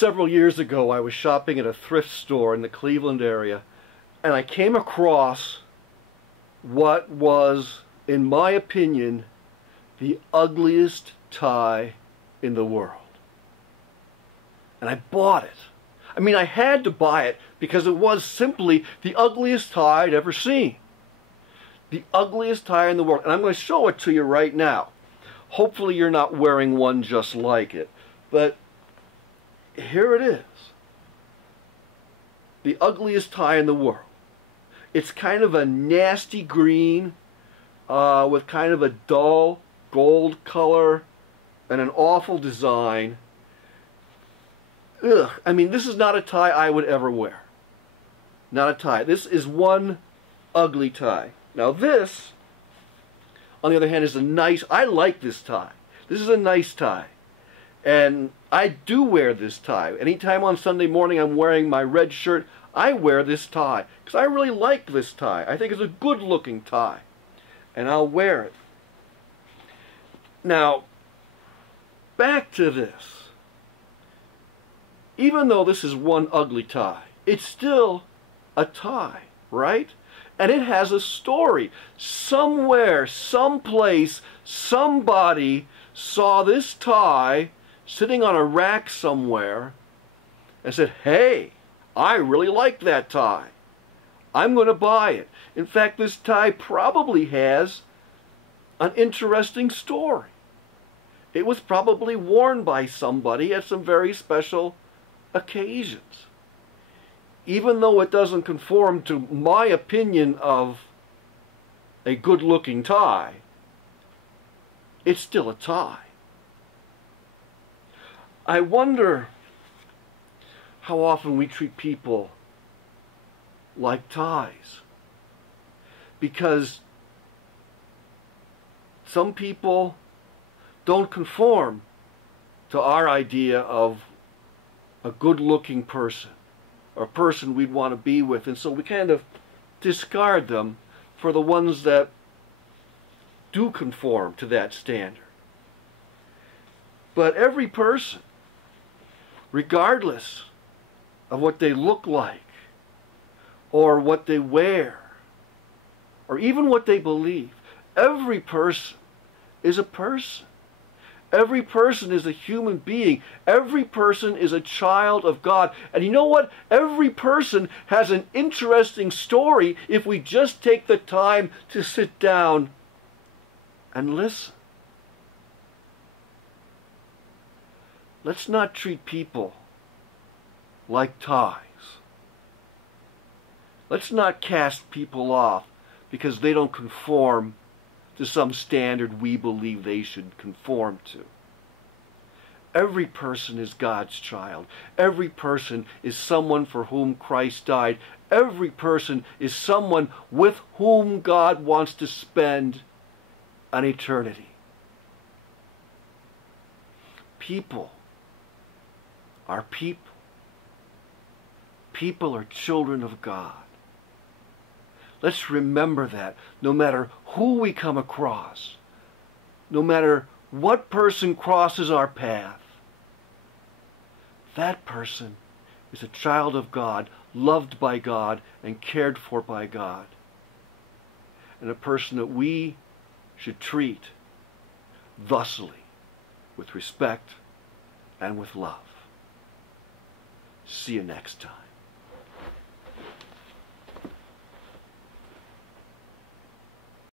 Several years ago, I was shopping at a thrift store in the Cleveland area, and I came across what was, in my opinion, the ugliest tie in the world. And I bought it. I mean, I had to buy it because it was simply the ugliest tie I'd ever seen. The ugliest tie in the world. And I'm going to show it to you right now. Hopefully you're not wearing one just like it. But here it is. The ugliest tie in the world. It's kind of a nasty green with kind of a dull gold color and an awful design. Ugh, I mean, this is not a tie I would ever wear. Not a tie. This is one ugly tie. Now this, on the other hand, is a nice, I like this tie. This is a nice tie. And I do wear this tie. Anytime on Sunday morning I'm wearing my red shirt, I wear this tie. Because I really like this tie. I think it's a good looking tie. And I'll wear it. Now, back to this. Even though this is one ugly tie, it's still a tie, right? And it has a story. Somewhere, someplace, somebody saw this tie sitting on a rack somewhere and said, hey, I really like that tie. I'm going to buy it. In fact, this tie probably has an interesting story. It was probably worn by somebody at some very special occasions. Even though it doesn't conform to my opinion of a good-looking tie, it's still a tie. I wonder how often we treat people like ties. Because some people don't conform to our idea of a good-looking person, or a person we'd want to be with, and so we kind of discard them for the ones that do conform to that standard. But every person, regardless of what they look like, or what they wear, or even what they believe, every person is a person. Every person is a human being. Every person is a child of God. And you know what? Every person has an interesting story if we just take the time to sit down and listen. Let's not treat people like ties. Let's not cast people off because they don't conform to some standard we believe they should conform to. Every person is God's child. Every person is someone for whom Christ died. Every person is someone with whom God wants to spend an eternity. People are people. People are children of God. Let's remember that no matter who we come across, no matter what person crosses our path, that person is a child of God, loved by God, and cared for by God. And a person that we should treat thusly, with respect and with love. See you next time.